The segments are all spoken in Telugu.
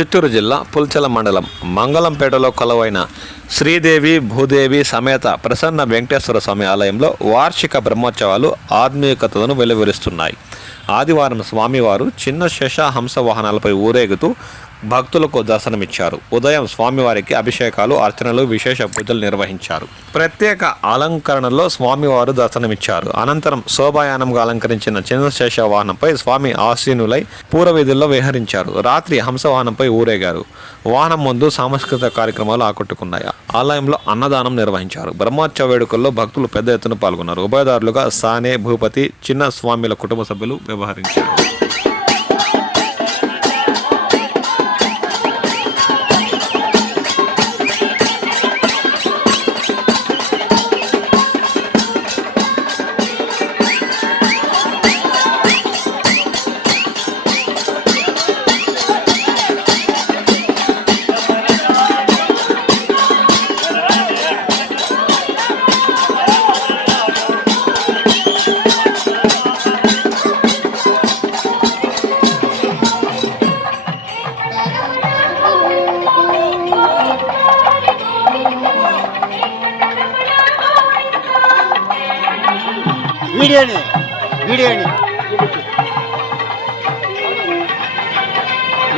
చిత్తూరు జిల్లా పుల్చల మండలం మంగళంపేటలో కొలువైన శ్రీదేవి భూదేవి సమేత ప్రసన్న వెంకటేశ్వర స్వామి ఆలయంలో వార్షిక బ్రహ్మోత్సవాలు ఆధ్యాత్మికతను వెలువరిస్తున్నాయి. ఆదివారం స్వామివారు చిన్న శేష హంస వాహనాలపై ఊరేగుతూ భక్తులకు దర్శనమిచ్చారు. ఉదయం స్వామివారికి అభిషేకాలు, అర్చనలు, విశేష పూజలు నిర్వహించారు. ప్రత్యేక అలంకరణలో స్వామివారు దర్శనమిచ్చారు. అనంతరం శోభాయానంగా అలంకరించిన చిన్న శేష వాహనంపై స్వామి ఆసీనులై పూర్వవీధుల్లో విహరించారు. రాత్రి హంస వాహనంపై ఊరేగారు. వాహనం ముందు సాంస్కృతిక కార్యక్రమాలు ఆకట్టుకున్నాయి. ఆలయంలో అన్నదానం నిర్వహించారు. బ్రహ్మోత్సవ వేడుకల్లో భక్తులు పెద్ద ఎత్తున పాల్గొన్నారు. ఉభయదారులుగా సానే, భూపతి, చిన్న స్వామిల కుటుంబ సభ్యులు వ్యవహరించారు.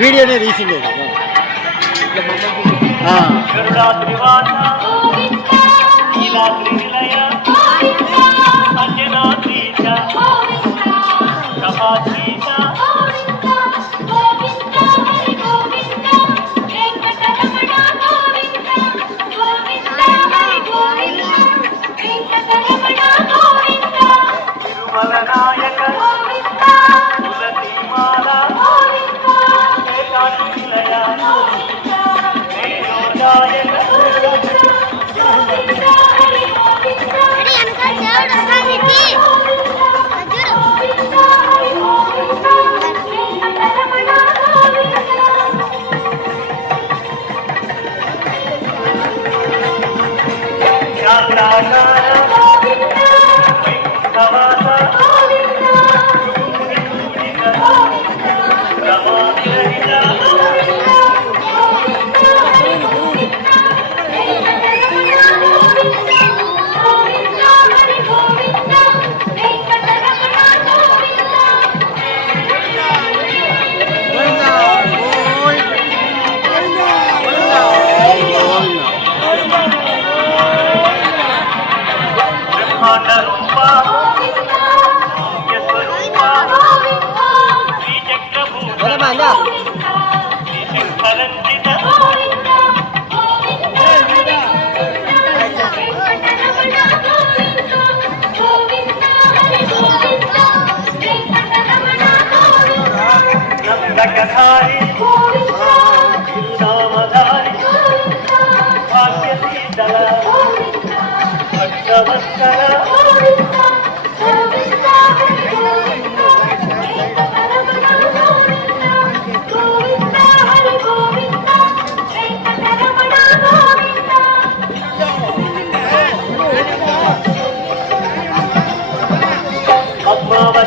వీడియోనే తీసింది.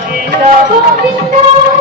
Govinda